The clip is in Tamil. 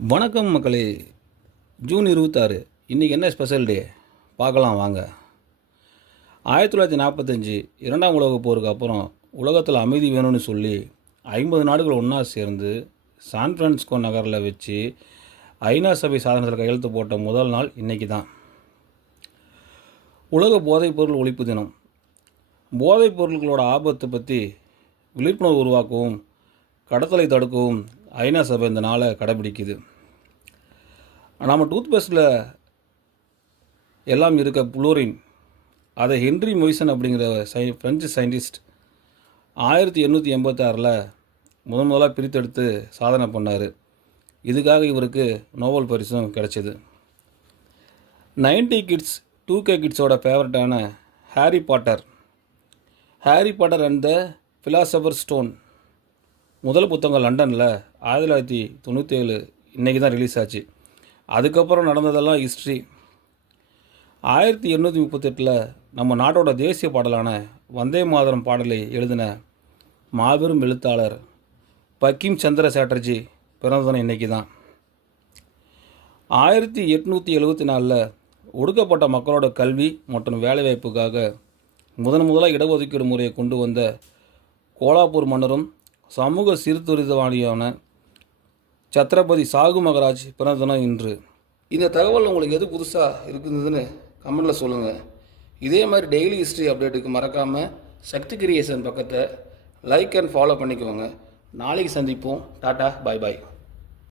வணக்கம் மக்களே. ஜூன் 26 இன்றைக்கி என்ன ஸ்பெஷல் டே பார்க்கலாம் வாங்க. 1945 இரண்டாம் உலகப் போருக்கு அப்புறம் உலகத்தில் அமைதி வேணும்னு சொல்லி 50 நாடுகள் ஒன்றா சேர்ந்து சான் பிரான்சிஸ்கோ நகரில் வச்சு ஐநா சபை சாதனத்தில் கையெழுத்து போட்ட முதல் நாள் இன்றைக்கி தான். உலக போதைப்பொருள் ஒழிப்பு தினம். போதைப் பொருட்களோட ஆபத்தை பற்றி விழிப்புணர்வு உருவாக்கவும் கடத்தலை தடுக்கவும் ஐநா சபை இந்த நாளை கடைபிடிக்குது. நம்ம டூத்பேஸ்ட்டில் எல்லாம் இருக்க புளோரின், அதை ஹென்றி மொய்சன் அப்படிங்கிற ஃப்ரெஞ்சு சயின்டிஸ்ட் 1886 முதலாக பிரித்தெடுத்து சாதனை பண்ணார். இதுக்காக இவருக்கு நோபல் பரிசும் கிடைச்சிது. 90 கிட்ஸ் 2K கிட்ஸோட ஃபேவரட்டான Harry Potter and the philosopher stone முதல் புத்தகம் லண்டனில் 1997 இன்றைக்கி தான் ரிலீஸ் ஆச்சு. அதுக்கப்புறம் நடந்ததெல்லாம் ஹிஸ்ட்ரி. 1838 நம்ம நாட்டோட தேசிய பாடலான வந்தே மாதரம் பாடலை எழுதின மாபெரும் எழுத்தாளர் பங்கிம் சந்திர சாட்டர்ஜி பிறந்ததுன்னு இன்றைக்கி தான். 1874 ஒடுக்கப்பட்ட மக்களோட கல்வி மற்றும் வேலைவாய்ப்புக்காக முதலாக இடஒதுக்கீடு முறையை கொண்டு வந்த கோலாப்பூர் மன்னரும் சமூக சீர்திருத்தவாதியான சத்ரபதி சாகு மகராஜ் பிறந்த தினம் இன்று. இந்த தகவல் உங்களுக்கு எது புதுசாக இருக்குதுன்னு கமெண்டில் சொல்லுங்கள். இதே மாதிரி டெய்லி ஹிஸ்ட்ரி அப்டேட்டுக்கு மறக்காமல் சக்தி கிரியேஷன் பக்கத்தை லைக் அண்ட் ஃபாலோ பண்ணிக்கோங்க. நாளைக்கு சந்திப்போம். டாட்டா, பாய் பாய்.